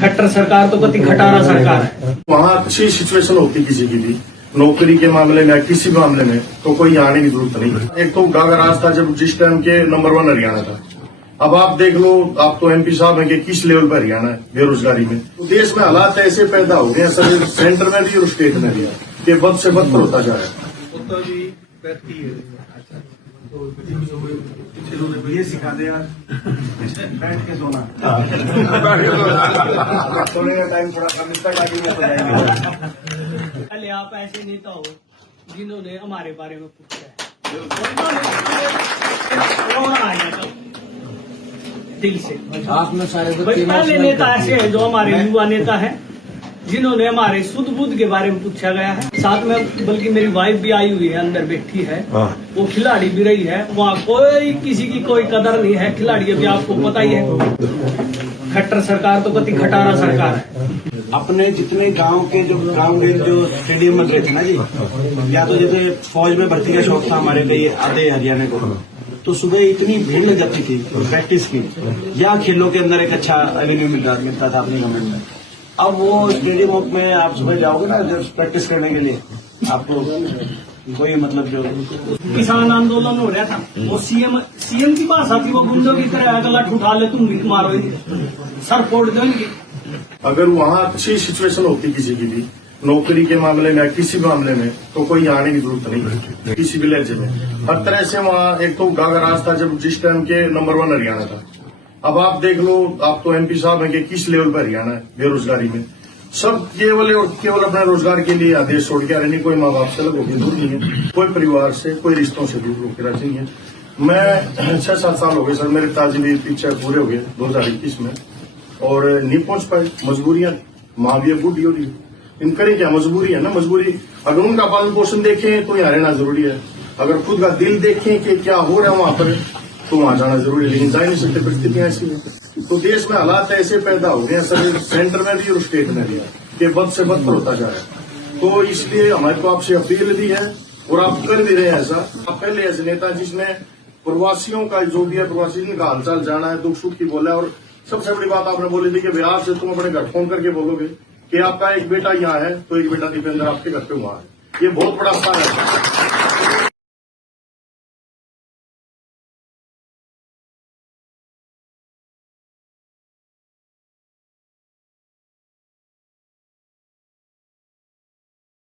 खट्टर सरकार तो कति खटारा सरकार है। वहाँ अच्छी सिचुएशन होती किसी की भी नौकरी के मामले में किसी भी मामले में तो कोई आने की जरूरत नहीं। एक तो गागा राज था जब जिस टाइम के नंबर 1 हरियाणा था। अब आप देख लो, आप तो एमपी साहब हैं कि किस लेवल पर हरियाणा है बेरोजगारी में। तो देश में हालात ऐसे पैदा हो गए सर, सेंटर में भी और स्टेट में भी, कि बद से बदतर होता जा रहा है। ये सिखा दे यार, बैठ के सोना। सोने का टाइम थोड़ा कम, इसका टाइम हो जाएगा। पहले आप ऐसे नेता हो जिन्होंने हमारे बारे में पूछा है, दिल से। आपने सारे पहले नेता ऐसे है जो हमारे युवा नेता है, जिन्होंने हमारे शुद्ध बुद्ध के बारे में पूछा गया है। साथ में बल्कि मेरी वाइफ भी आई हुई है, अंदर बैठी है, वो खिलाड़ी भी रही है। वहाँ कोई किसी की कोई कदर नहीं है। खिलाड़ी अभी आपको पता ही है, खट्टर सरकार तो कति खटारा सरकार है। अपने जितने गांव के जो ग्राउंड जो स्टेडियम में गए थे ना जी, या तो जैसे फौज में भर्ती का शौक था हमारे कई आधे हरियाणा को, तो सुबह इतनी भीड़ लग जाती थी प्रैक्टिस की, या खेलों के अंदर एक अच्छा एवेन्यू मिलता था अपनी गवर्नमेंट में। अब वो स्टेडियम में आप सुबह जाओगे ना जब प्रैक्टिस करने के लिए, आपको कोई मतलब जो किसान आंदोलन हो रहा था, वो सीएम की भाषा थी, वो गुंडों की तरह अगला उठा ले, तुम भी मारो, सर फोड़ दो इनकी। अगर वहाँ अच्छी सिचुएशन होती किसी की भी नौकरी के मामले में किसी भी मामले में तो कोई आने की जरूरत नहीं। किसी भी लहजे में हर तरह से वहाँ एक तो गागा राज था जब जिस टाइम के नंबर 1 हरियाणा था। अब आप देख लो, आप तो एमपी साहब हैं कि किस लेवल पर हरियाणा है बेरोजगारी में। सब केवल अपने रोजगार के लिए आदेश छोड़ के आ रहे, नहीं कोई माँ बाप से अलग होकर दूर नहीं है, कोई परिवार से कोई रिश्तों से दूर होकर राजी नहीं है। मैं 6-7 साल हो गए सर, मेरे ताजिली पीछे पूरे हो गए 2021 में, और नहीं पहुंच पाए। मजबूरियां, माँ भी बूढ़ी हो रही है, इन करें क्या, मजबूरी है ना। मजबूरी अगर उनका पालन पोषण देखें तो यहाँ रहना जरूरी है, अगर खुद का दिल देखें कि क्या हो रहा है वहां पर तो वहां जाना जरूरी है, लेकिन जा नहीं सकते, परिस्थितियां ऐसी है। तो देश में हालात ऐसे पैदा हो गए सर, सेंटर में भी और स्टेट में भी, कि बद से बदतर होता जा रहा है। तो इसलिए हमारे को आपसे अपील भी है और आप कर भी रहे हैं ऐसा। आप पहले ऐसे नेता जिसने प्रवासियों का जो भी है, प्रवासी जिनका हालचाल जाना है, दुख सुख की बोला, और सबसे बड़ी बात आपने बोली थी कि बिहार से तुम अपने घर फोन करके बोलोगे कि आपका एक बेटा यहाँ है तो एक बेटा दीपेंद्र आपके घर पे वहां है। ये बहुत बड़ा स्थान है।